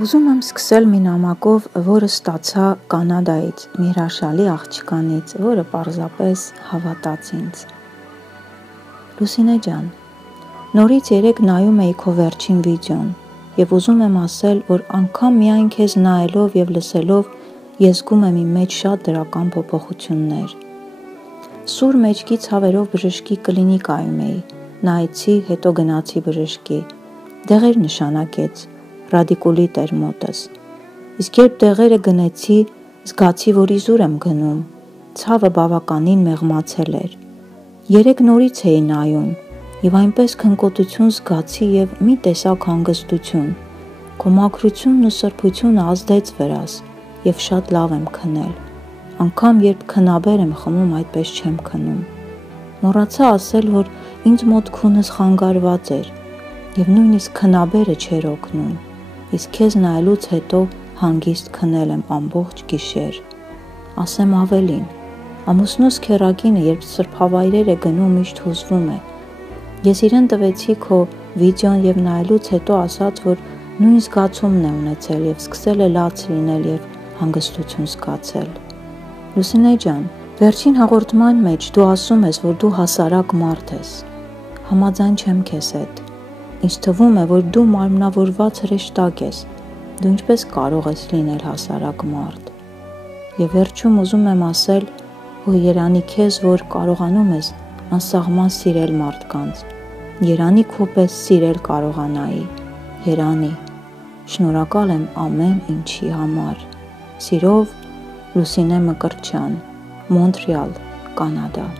Ուզում եմ սկսել մի նամակով, որը ստացա Կանադայից, մի հրաշալի աղջկանից, որը պարզապես հավատաց ինձ։ Լուսինե ջան, նորից երեկ նայում էի քո վերջին վիդեոն և ուզում եմ ասել, որ անգամ միայն քեզ նայելով և լսելով ես զգում եմ իմ մեջ շատ դրական փոփոխություններ։ Սուր մեջքի ցավերով բժշկի կլինիկայում էի, նայեցի, հետո գնացի բժշկի, դեղեր նշանակեց, ռադիկուլիտ էր մոտս, իսկ երբ դեղերը գնեցի, զգացի, որ իզուր եմ գնում, ցավը բավականին մեղմացել էր։ Երեկ նորից էի նայում և այնպես քնկոտություն զգացի և մի տեսակ հանգստություն, քո մաքրությունն ու սրբությունը ազդեց վրաս և շատ լավ եմ քնել, անգամ երբ քնաբեր եմ խմում այդպես չեմ քնում։ Մոռացա ասել, որ ինձ մոտ քունս խանգարված էր և նույնիսկ քնաբերը չէր օգնում, իսկ քեզ նայելուց հետո հանգիստ քնել եմ ամբողջ գիշեր։ Ասեմ ավելին, ամուսնուս քեռակինը, երբ սրբավայրեր է գնում, միշտ հուզվում է։ Ես իրեն տվեցի քո վիդեոն և նայելուց հետո ասաց, որ նույն զգացումն է ունեցել և սկսել է լաց լինել և հանգստություն զգացել։ Լուսինե ջան, վերջին հաղորդման մեջ դու ասում ես, որ դու հասարակ մարդ ես։ Համաձայն չեմ քեզ հետ։ Ինձ թվում է, որ դու մարմնավորված հրեշտակ ես, դու ինչպես կարող ես լինել հասարակ մարդ։ Եվ վերջում ուզում եմ ասել, որ երանի քեզ, որ կարողանում ես անսահման սիրել մարդկանց, երանի քո պես սիրել կարողանայի, երանի։ Շնորհակալ եմ ամեն ինչի համար։ Սիրով, Լուսինե Մկրտչյան, Մոնտրեալ, Կանադա։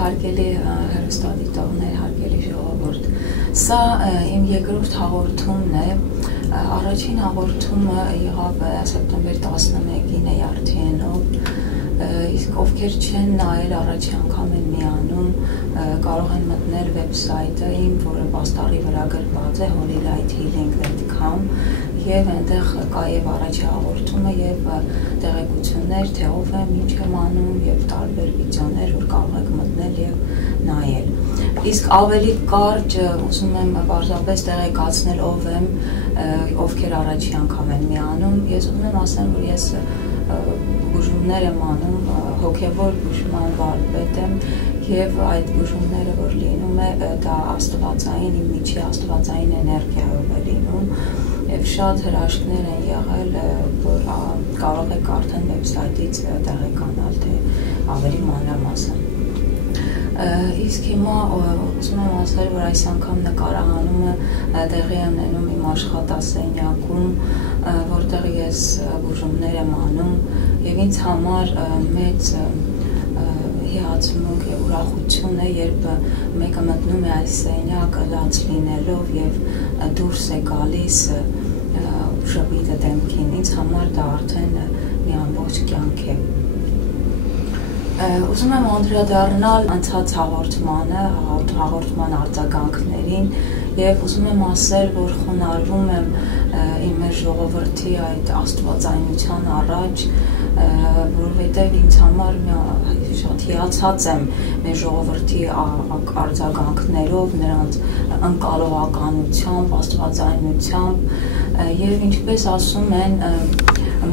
հարգելի հեռուստադիտողներ, հարգելի ժողովուրդ, սա իմ երկրորդ հաղորդումն է, առաջին հաղորդումը եղավ սեպտեմբեր 11-ին ARTN-ով, իսկ ովքեր չեն նայել առաջի անգամ են միանում, կարող են մտնել վեբսայթը իմ, որը պաստառի վրա գրված է holylighthealing.com և այնտեղ կա և առաջի հաղորդումը և տեղեկություններ, թե ով եմ, ինչ եմ անում և տարբեր վիդեոներ, որ կարող եք մտնել և նայել։ Իսկ ավելի կարճ ուզում եմ պարզապես տեղեկացնել ով եմ, ովքեր առաջի անգամ են միանում, ես ուզում եմ ասեմ, որ ես բուժումներ եմ անում, հոգևոր բուժման վարպետ եմ և այդ բուժումները, որ լինում է, դա աստվածային, իմ միջի աստվածային էներգիայով է լինում և շատ հրաշքներ են եղել, որ կարող եք արդեն վեբսայթից տեղեկանալ, թե ավելի մանրամասն։ Իսկ հիմա ուզում եմ ասել, որ այս անգամ նկարահանումը տեղի է ունենում իմ աշխատասենյակում, որտեղ ես բուժումներ եմ անում և ինձ համար մեծ հիացմունք և ուրախություն է, երբ մեկը մտնում է այս սենյակը լաց լինելով և դուրս է գալիս շպիտը դեմքին, ինձ համար դա արդեն մի ամբողջ կյանք է։ Ուզում եմ անդրադառնալ անցած հաղորդման արձագանքներին և ուզում եմ ասել, որ խոնարհվում եմ իմ ժողովրդի այդ աստվածայնության առաջ, որովհետև ինձ համար շատ հիացած եմ մեր ժողովրդի արձագանքներով, նրանց ընկալողականությամբ, աստվածայնությամբ և ինչպես ասում են,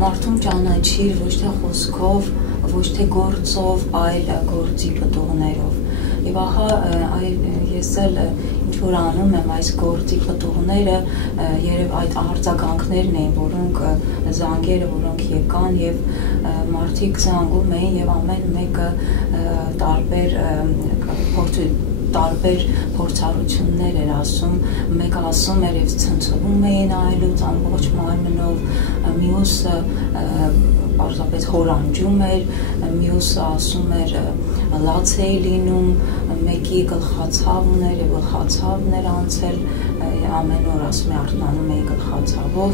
մարդուն ճանաչիր ոչ թե խոսքով, ոչ թե գործով, այլ գործի պտուղներով։ Եվ ահա ես էլ ինչ-որ անում եմ այս գործի պտուղները, երև այդ արձագանքներն էին, որոնք զանգերը, որոնք եկան և մարդիկ զանգում էին և ամեն մեկը տարբեր փորձառություններ էր ասում, մեկը ասում էր և ցնցվում էին այլուց ամբողջ մարմնով, մյուսը պարզապես հորանջում էր, մյուսը ասում էր լաց էի լինում, մեկի գլխացավ ուներ և գլխացավն էր անցել, ամեն օր ասում է արթնանում էի գլխացավով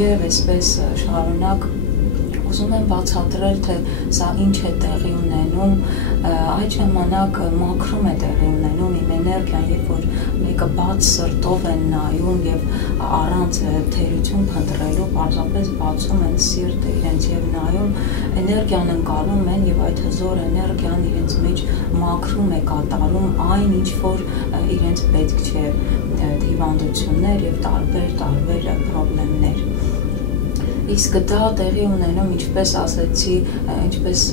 և այսպես շարունակ ուզում եմ բացատրել, թե սա ինչ է տեղի ունենում, այդ ժամանակ մաքրում է տեղի ունենում իմ էներգիան, երբ որ մեկը բաց սրտով են նայում և առանց թերություն փնտրելու, պարզապես բացում են սիրտը իրենց և նայում, էներգիան ընկալում են և այդ հզոր էներգիան իրենց մեջ մաքրում է կատարում այն, ինչ որ իրենց պետք չէ, հիվանդություններ և տարբեր պրոբլեմներ։ Իսկ դա տեղի ունենում, ինչպես ասեցի, ինչպես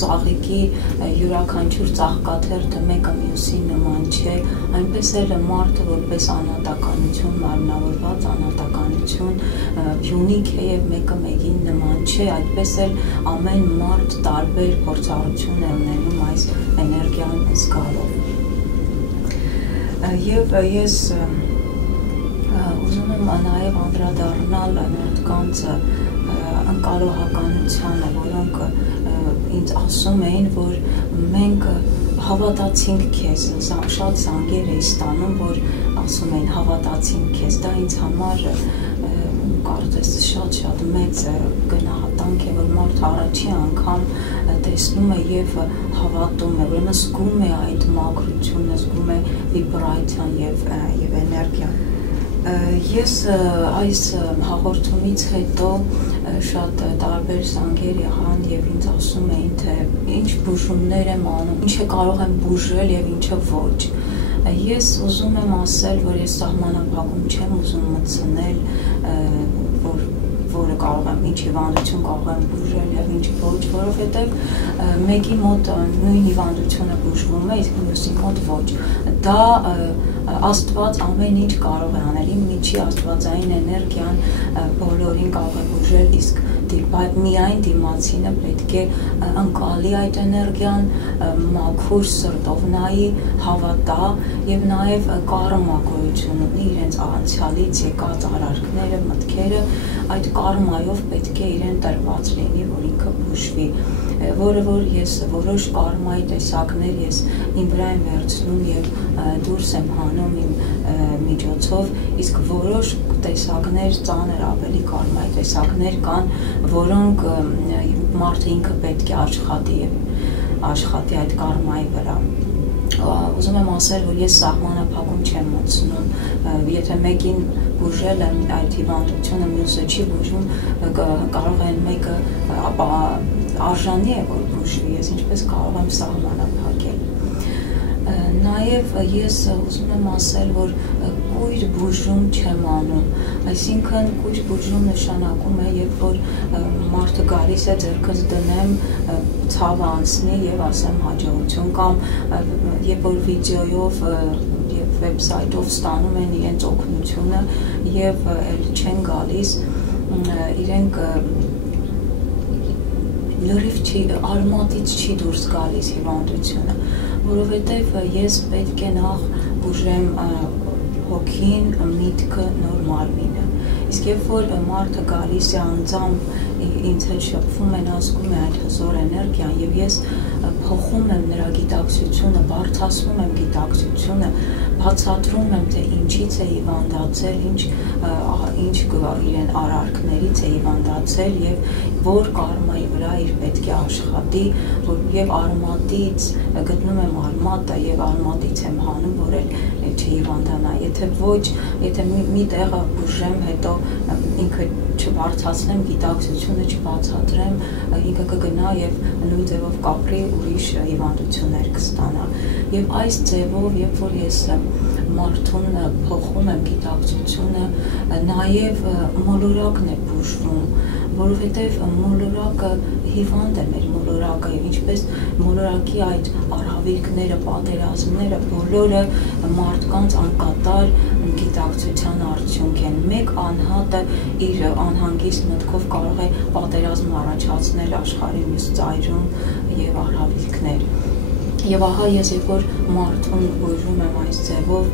ծաղիկի յուրաքանչյուր ծաղկաթերթը մեկը մյուսի նման չէ, այնպես էլ մարդը որպես անհատականություն, մարմնավորված անհատականություն յունիկ է և մեկը մեկին նման չէ, այդպես էլ ամեն մարդ տարբեր փորձառություն է ունենում այս էներգիան զգալով։ Եվ ես ուզում եմ նաև անդրադառնալ մարդկանց ընկալողականությանը, որոնք ինձ ասում էին, որ մենք հավատացինք քեզ, շատ զանգեր էի ստանում, որ ասում էին հավատացինք քեզ, դա ինձ համար կարծես շատ մեծ գնահատանք է, որ մարդ առաջի անգամ տեսնում է և հավատում է, ուրեմն զգում է այդ մաքրությունը, զգում է վիբրացիան և էներգիան։ Ես այս հաղորդումից հետո շատ տարբեր զանգեր եղան և ինձ ասում էին, թե ինչ բուժումներ եմ անում, ինչը կարող եմ բուժել և ինչը ոչ։ Ես ուզում եմ ասել, որ ես սահմանափակում չեմ ուզում մտցնել, որը կարող եմ, ինչ հիվանդություն կարող եմ բուժել և ինչ ոչ, որովհետև մեկի մոտ նույն հիվանդությունը բուժվում է, իսկ մյուսի մոտ ոչ։ Դա Աստված ամեն ինչ կարող է անել, իմ միջի աստվածային էներգիան բոլորին կարող է բուժել, իսկ միայն դիմացինը պետք է ընկալի այդ էներգիան, մաքուր սրտով նայի, հավատա եւ նաեւ կարմա գոյություն ունի իրենց անցյալից եկած արարքները, մտքերը, այդ կարմայով պետք է իրեն տրված լինի, որ ինքը բուժվի, որը որ ես որոշ կարմայի տեսակներ ես իմ վրա եմ վերցնում եւ դուրս եմ հանում իմ միջոցով, իսկ որոշ տեսակներ ծանր ավելի կարմայի տեսակներ կան, որոնք մարդը ինքը պետք է աշխատի այդ կարմայի վրա։ Ուզում եմ ասել, որ ես սահմանափակում չեմ մտցնում, եթե մեկին բուժել եմ այդ հիվանդությունը, մյուսը չի բուժում, կարող են մեկը արժանի է, որ բուժվի, ես ինչպես կարող եմ սահմանափակել։ Նաև ես ուզում եմ ասել, որ կույր բուժում չեմ անում, այսինքն կույր բուժում նշանակում է, երբ որ մարդը գալիս է ձեռքս դնեմ, ցավը անցնի եւ ասեմ հաջողություն, կամ երբ որ վիդեոյով եւ վեբսայթով ստանում են իրենց օգնությունը եւ էլ չեն գալիս, իրենք լրիվ արմատից չի դուրս գալիս հիվանդությունը, որովհետև ես պետք է նախ բուժեմ հոգին, միտքը, նոր մարմինը, իսկ երբ որ մարդը գալիս է անձամբ ինձ հետ շփվում է, ազգում է այդ հզոր էներգիան եւ ես փոխում եմ նրա գիտակցությունը, բարձրացնում եմ գիտակցությունը, բացատրում եմ, թե ինչից է հիվանդացել, ինչ իրեն արարքներից է հիվանդացել եւ որ կարմայի վրա իր պետք է աշխատի, եւ արմատից գտնում եմ արմատը եւ արմատից եմ հանում, որ չհիվանդանա, եթե մի տեղը բուժեմ, հետո ինքը չբարձրացնեմ գիտակցությունը, չբացատրեմ, ինքը կգնա եւ նույն ձևով կապրի, ուրիշ հիվանդություններ կստանա։ Եվ այս ձևով, երբ որ ես մարդուն փոխում եմ գիտակցությունը, նաեւ մոլորակն է բուժվում, որովհետեւ մոլորակը հիվանդ է մեր մոլորակը եւ ինչպես մոլորակի այդ արհավիրքները, պատերազմները բոլորը մարդկանց անկատար գիտակցության արդյունք են։ Մեկ անհատը իր անհանգիստ մտքով կարող է պատերազմ առաջացնել աշխարհի մյուս ծայրում եւ արհավիրքներ։ Եվ ահա ես երբ որ մարդուն բուժում եմ այս ձևով,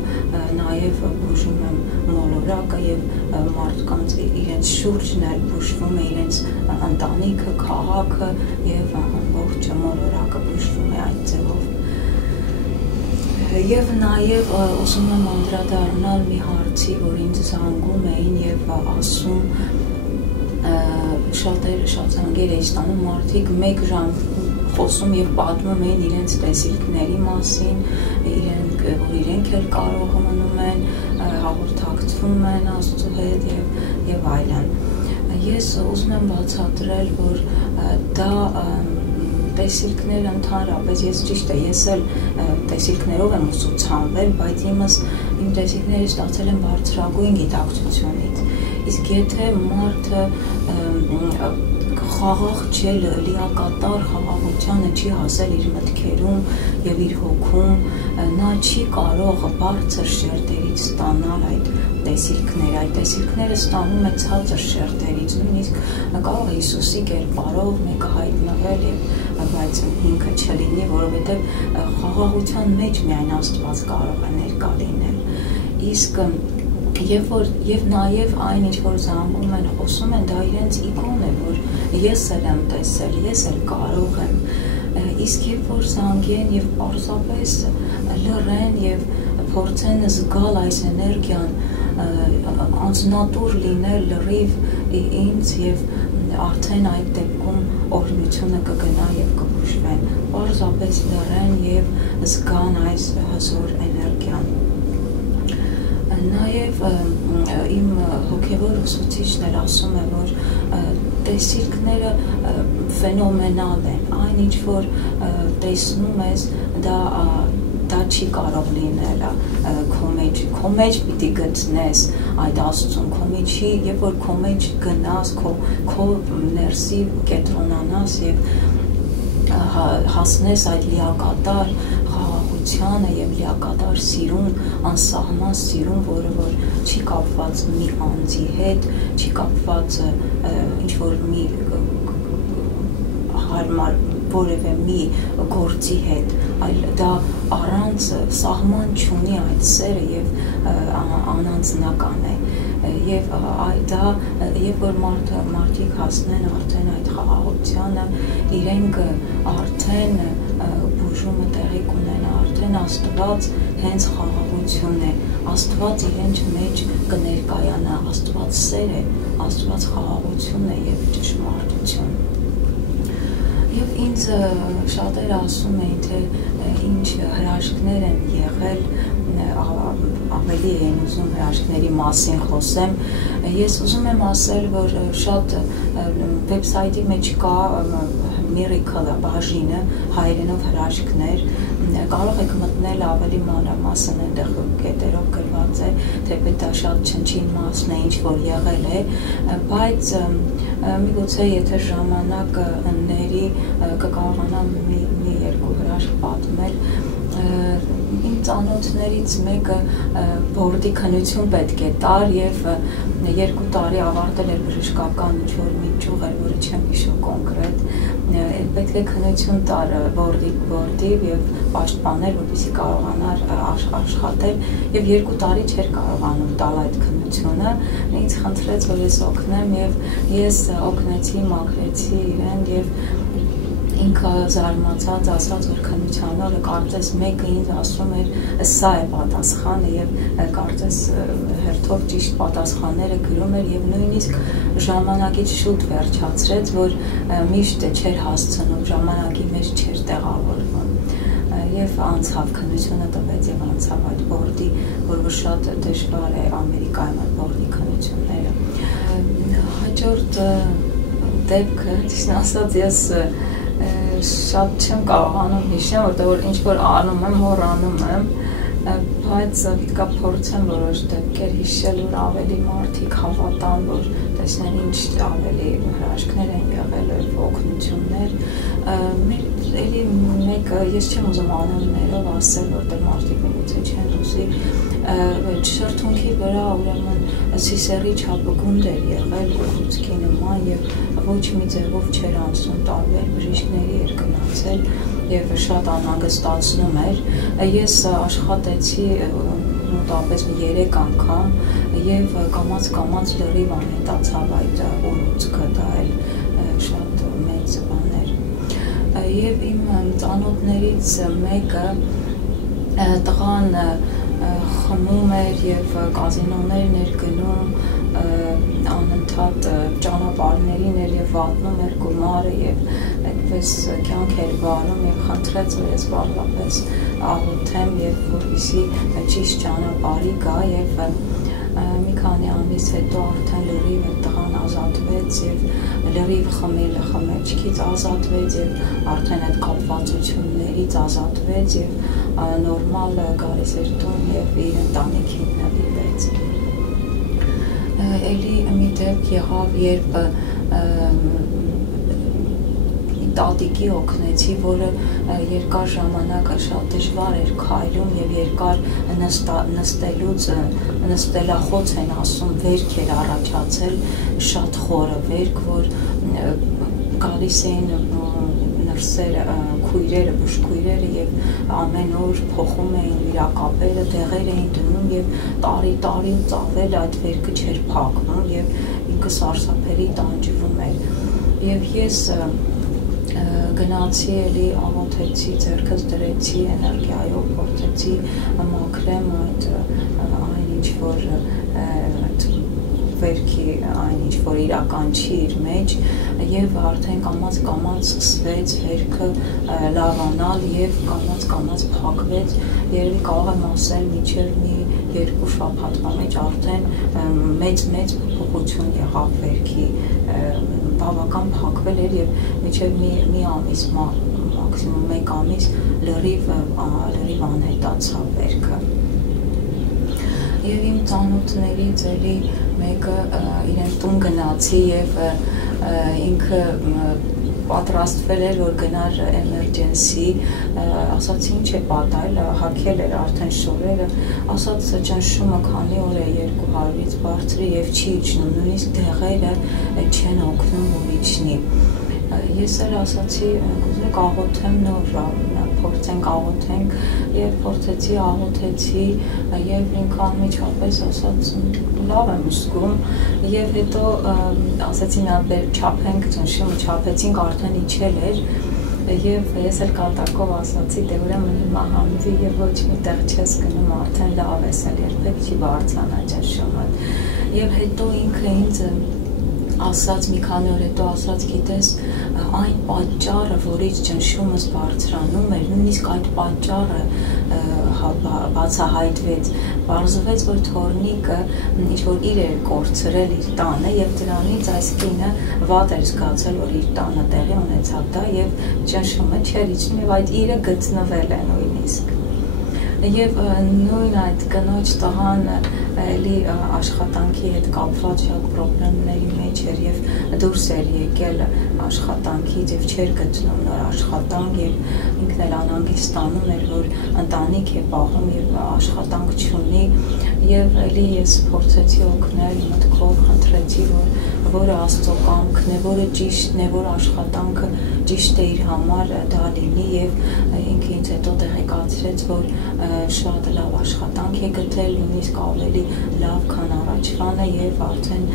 նաև բուժում եմ մոլորակը եւ մարդկանց իրենց շուրջն էլ բուժվում է, իրենց ընտանիքը, քաղաքը եւ ամբողջ մոլորակը բուժվում է այդ ձևով։ Եվ նաև ուզում եմ անդրադառնալ մի հարցի, որ ինձ զանգում էին եւ ասում շատ զանգեր էի ստանում մարդիկ 1 ժամ խոսում եւ պատմում էին իրենց տեսիլքների մասին, որ իրենք էլ կարող մնում են, հաղորդակցվում են Աստծո հետ եւ այլն։ Ես ուզում եմ բացատրել, որ դա տեսիլքները ընդհանրապես, ես ճիշտ է, ես էլ տեսիլքներով եմ ուսուցանվել, բայց իմ տեսիլքները ստացել եմ բարձրագույն գիտակցությունից։ Իսկ եթե մարդը խաղաղ չէ, լիակատար խաղաղությանը չի հասել իր մտքերում եւ իր հոգում, նա չի կարող բարձր շերտերից ստանալ այդ տեսիլքները ստանում է ցածր շերտերից, նույնիսկ կարող է Հիսուսի կերպարով մեկը հայտնվել բայց ինքը չլինի, որովհետեւ խաղաղության մեջ միայն Աստված կարող է ներկա լինել։ Իսկ եւ նաեւ այն ինչ որ զանգում են, խոսում են, դա իրենց իկոն է, որ ես էլ եմ տեսել, ես էլ կարող եմ։ Իսկ երբ որ զանգեն եւ պարզապես լռեն եւ փորձեն զգալ այս էներգիան, անձնատուր լինել լրիվ ինձ եւ արդեն այդ դեպքում օրհնությունը կգնա եւ կբուժվեն։ Պարզապես լռեն եւ զգան այս հզոր էներգիան։ Նաև իմ հոգևոր ուսուցիչն էլ ասում է, որ տեսիլքները ֆենոմենալ են, այն ինչ որ տեսնում ես, դա չի կարող լինել քո մեջ պիտի գտնես այդ Աստծուն, քո մեջի, երբ որ քո մեջ գնաս, քո ներսի կենտրոնանաս եւ հասնես այդ լիակատար խաղաղությանը եւ լիակատար սիրուն, անսահման սիրուն, որը որ չի կապված մի անձի հետ, չի կապված ինչ-որ մի հարմար որևէ մի գործի հետ, այլ դա առանց սահման չունի այդ սերը եւ անանձնական է եւ դա երբ որ մարդիկ հասնեն արդեն այդ խաղաղությանը, իրենք արդեն բուժումը տեղի կունենա, արդեն Աստված հենց խաղաղություն է, Աստված իրենց մեջ կներկայանա, Աստված սեր է, Աստված խաղաղություն է եւ ճշմարտություն։ Եվ ինձ շատերը ասում էին, թե ինչ հրաշքներ են եղել, ավելի են ուզում հրաշքների մասին խոսեմ, ես ուզում եմ ասել, որ շատ վեբսայթի մեջ կա Miracle բաժինը, հայերենով հրաշքներ, կարող եք մտնել ավելի մանրամասն այնտեղ կետերով գրված է, թեպետ դա շատ չնչին է, ինչ որ եղել է, բայց միգուցե եթե ժամանակ ընների կկարողանամ մի երկու հրաշք պատմել, իմ ծանոթներից մեկը բորդի քննություն պետք է տար եւ 2 տարի ավարտել էր բժշկական ինչ-որ մի ճյուղ էր, որը չեմ հիշում կոնկրետ, պետք է քննություն տար բորդի եւ պաշտպաներ, որպեսզի կարողանար աշխատել եւ 2 տարի չէր կարողանում տալ այդ քննությունը, ինձ խնդրեց, որ ես օգնեմ եւ ես օգնեցի, մաքրեցի իրեն եւ ինքը զարմացած ասաց, որ քննության օրը կարծես մեկը ինձ ասում էր, սա է պատասխանը եւ կարծես հերթով ճիշտ պատասխանները գրում էր եւ նույնիսկ ժամանակից շուտ վերջացրեց, որ միշտ չէր հասցնում, ժամանակի մեջ չէր տեղավորվում եւ անցավ քննությունը տվեց եւ անցավ այդ բորդի, որը շատ դժվար է Ամերիկայում այդ բորդի քննությունները։ Հաջորդ դեպքը, ճիշտ ասած, ես շատ չեմ կարողանում հիշեմ, որտեղ որ ինչ-որ անում եմ, հոռանում եմ, բայց պետք է փորձեմ որոշ դեպքեր հիշել, որ ավելի մարդիկ հավատան, որ տեսնեն ինչ ավելի հրաշքներ են եղել, օգնություններ։ Էլի մեկը, ես չեմ ուզում անուններով ասել, որտեղ մարդիկ միգուցե չեն ուզի, շրթունքի վրա ուրեմն սիսեռի չափագունդ էր եղել ուռուցքի նման եւ ոչ մի ձևով չէր անցնում, տարբեր բժիշկների էր գնացել եւ շատ անհանգստացնում էր։ Ես աշխատեցի մոտավորապես 3 անգամ եւ կամաց լրիվ անհետացավ այդ ուռուցքը, դա էլ շատ մեծ բան էր։ Եվ իմ ծանոթներից մեկը տղան խմում էր եւ կազինոներն էր գնում, անընդհատ ճանապարհներին էր եւ վատնում էր գումարը եւ այդպես կյանք էր վարում եւ խնդրեց, որ ես բավապես աղոթեմ եւ որպեսզի ճիշտ ճանապարհի գա եւ մի քանի ամիս հետո արդեն լրիվ տղան ազատվեց եւ լրիվ խմիչքից ազատվեց եւ արդեն այդ կապվածություններից ազատվեց եւ նորմալ գալիս էր տուն եւ իր ընտանիքին նվիրվեց։ Էլի մի դեպք եղավ, երբ տատիկի օգնեցի, որը երկար ժամանակ շատ դժվար էր քայլում եւ երկար նստելախոց են ասում, վերք էր առաջացել, շատ խորը վերք, որ գալիս էին նրսերը, քույրերը, բուժքույրերը եւ ամեն օր փոխում էին վիրակապերը, դեղեր էին դնում եւ տարի ու ծավել այդ վերքը չէր փակվում եւ ինքը սարսափելի տանջվում էր։ Եվ ես գնացի էլի աղոթեցի, ձեռքս դրեցի, էներգիայով փորձեցի մաքրեմ այն ինչ որ վերքի այն ինչ որ իրական չի իր մեջ եւ արդեն կամաց սկսվեց վերքը լավանալ եւ կամաց փակվեց, երևի կարող եմ ասել մինչեւ մի 2 շաբաթվա մեջ արդեն մեծ փոփոխություն եղավ վերքի, բավական փակվել էր եւ մինչեւ մի ամիս մաքսիմում 1 ամիս լրիվ անհետացավ վերքը։ Եվ իմ ծանոթներից էլի մեկը իրեն տուն գնացի եւ ինքը պատրաստվել էր, որ գնար emergency, ասաց ինչ է պատահել, հագել էր արդեն շորերը, ասաց ճնշումը քանի օր է 200-ից բարձր է եւ չի իջնում, նույնիսկ դեղերը չեն օգնում, որ իջնի։ Ես էլ ասացի, կուզենք աղոթեմ նոր, փորձենք աղոթենք եւ փորձեցի, աղոթեցի եւ ինքը անմիջապես ասաց լավ եմ զգում եւ հետո ասացի նա չափենք ճնշումը չափեցինք արդեն իջել էր եւ ես էլ կատակով ասացի դե ուրեմն հիմա համբի եւ ոչ մի տեղ չես գնում արդեն լավ ես էլ երբեք չի բարձրանա ճնշումը եւ հետո ինքը ինձ ասաց մի քանի օր հետո ասաց գիտես այն պատճառը որից ճնշումս բարձրանում էր նույնիսկ այդ պատճառը բացահայտվեց բարձվեց որ թորնիկը ինչ որ իր էր կորցրել իր տանը եւ դրանից այս կինը վատ էր զգացել որ իր տանը տեղի ունեցավ դա եւ ճնշումը չէր իջնում եւ այդ իրը գտնվել է նույնիսկ եւ նույն այդ կնոջ տղան էլի աշխատանքի հետ կապված շատ խնդիրների մեջ էր եւ դուրս էր եկել աշխատանքից եւ չէր գտնում նոր աշխատանք եւ ինքն էլ անհանգստանում էր որ ընտանիք է պահում եւ աշխատանք չունի եւ էլի ես փորձեցի օգնել մտքով խնդրեցի որը Աստծո կամքն է որը ճիշտն է որ աշխատանքը ճիշտ է իր համար դա լինի եւ ինքը ինձ հետո տեղեկացրեց որ շատ լավ աշխատանք է գտել նույնիսկ ավելի լավ քան առաջվանը եւ արդեն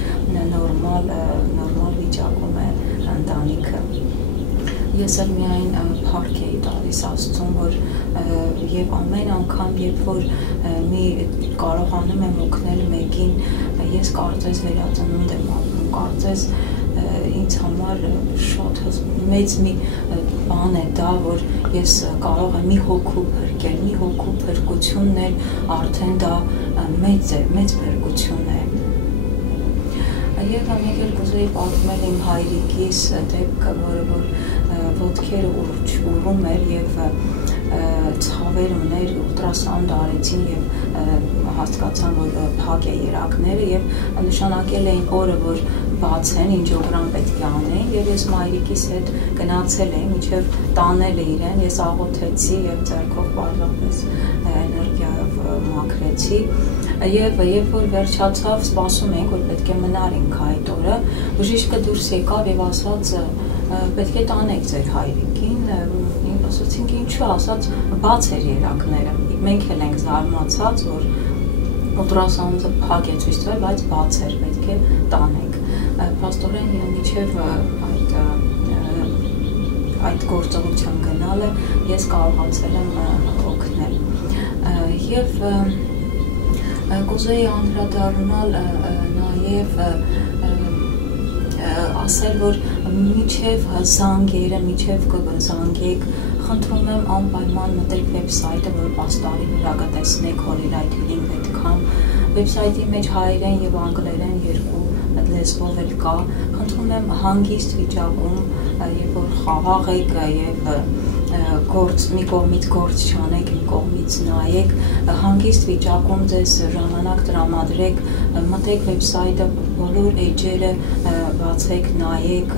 նորմալ վիճակում է ընտանիքը ես էլ միայն փառք էի տալիս Աստծուն որ եւ ամեն անգամ երբ որ մի կարողանում եմ օգնել մեկին ես կարծես վերածնունդ եմ ապրում կարծես ինձ համար շատ մեծ մի բան է դա որ ես կարող եմ մի հոգու փրկել մի հոգու փրկությունն էլ արդեն դա մեծ փրկություն է եւ մեկ էլ կուզեի պատմել իմ հայրիկիս դեպքը որը որ ոտքերը ուռում էր եւ ցավեր ուներ ուլտրասաունդ արեցին եւ հասկացան որ փակ է երակները եւ նշանակել էին օրը որ բաց են ինջոգրամ պետք է անեին եւ ես մայրիկիս հետ գնացել էի մինչեւ տանել իրեն ես աղոթեցի եւ ձեռքով պարզապես էներգիայով մաքրեցի եւ երբ որ վերջացավ սպասում ենք որ պետք է մնարինք այդ օրը բժիշկը դուրս եկավ եւ ասաց պետք է տանեք ձեր հայրիկին ասացինք ինչու ասաց բաց էր երակները մենք էլ ենք զարմացած որ ուլտրասաունդը փակ է ցույց տվել բայց բաց էր պետք է տանենք փաստորեն մինչև այդ գործողության գնալը ես կարողացել եմ օգնել եւ կուզեի անդրադառնալ նաեւ ասել որ միջև զանգերը միջև կզանգեք խնդրում եմ անպայման մտեք վեբսայթը որ պաստարի վրա կտեսնեք holylight.com վեբսայթի մեջ հայերեն եւ անգլերեն երկու լեզվով էլ կա խնդրում եմ հանգիստ վիճակում երբ որ խաղաղ եք եւ գործ մի կողմից գործ չանեք մի կողմից նայեք հանգիստ վիճակում ձեզ ժամանակ տրամադրեք մտեք վեբսայթը բոլոր էջերը բացեք նայեք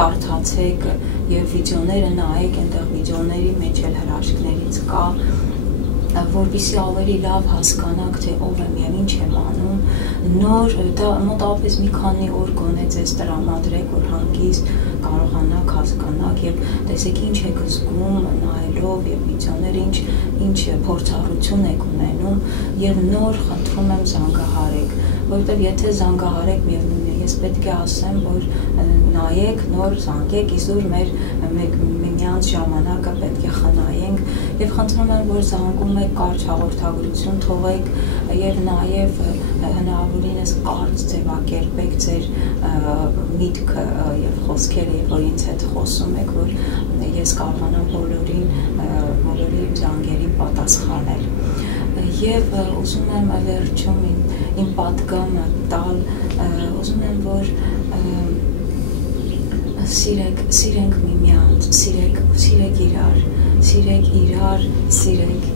կարդացեք եւ վիդեոները նայեք այնտեղ վիդեոների մեջ էլ հրաշքներից կա որպեսզի ավելի լավ հասկանաք թե ով եմ եւ ինչ եմ անում նոր դա մոտավորապես մի քանի օր գոնե ձեզ տրամադրեք որ հանգիստ կարողանաք հասկանաք եւ տեսեք ինչ եք զգում նայելով եւ վիդեոները ինչ փորձառություն եք ունենում եւ նոր խնդրում եմ զանգահարեք որովհետեւ եթե զանգահարեք միևնույն է ես պետք է ասեմ որ նայեք նոր զանգեք իզուր մեր միմյանց ժամանակը պետք է խնայենք եւ խնդրում եմ որ զանգում եք կարճ հաղորդագրություն թողեք եւ նաեւ հնարավորինս կարճ ձևակերպեք ձեր միտքը եւ խոսքերը եւ որ ինձ հետ խոսում եք որ ես կարողանամ բոլորի զանգերին պատասխանել եւ ուզում եմ վերջում իմ պատգամը տալ ուզում եմ որ սիրենք միմյանց սիրեք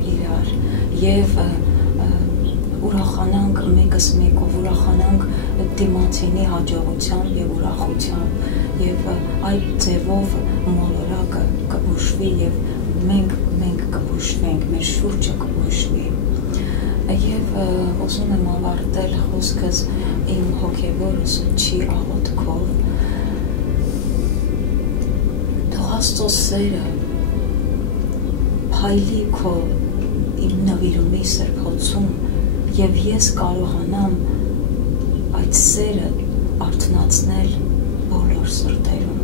իրար եւ ուրախանանք մեկս մեկով ուրախանանք դիմացինի հաջողությամբ եւ ուրախությամբ եւ այդ ձևով մոլորակը կբուժվի եւ մենք կբուժվենք, մեր շուրջը կբուժվի։ Եվ ուզում եմ ավարտել խոսքս իմ հոգևոր ուսուցչի աղոթքով։ Թող Աստծո սերը փայլի քո իմ նվիրումի սրբոցում եւ ես կարողանամ այդ սերը արթնացնել բոլոր սրտերում։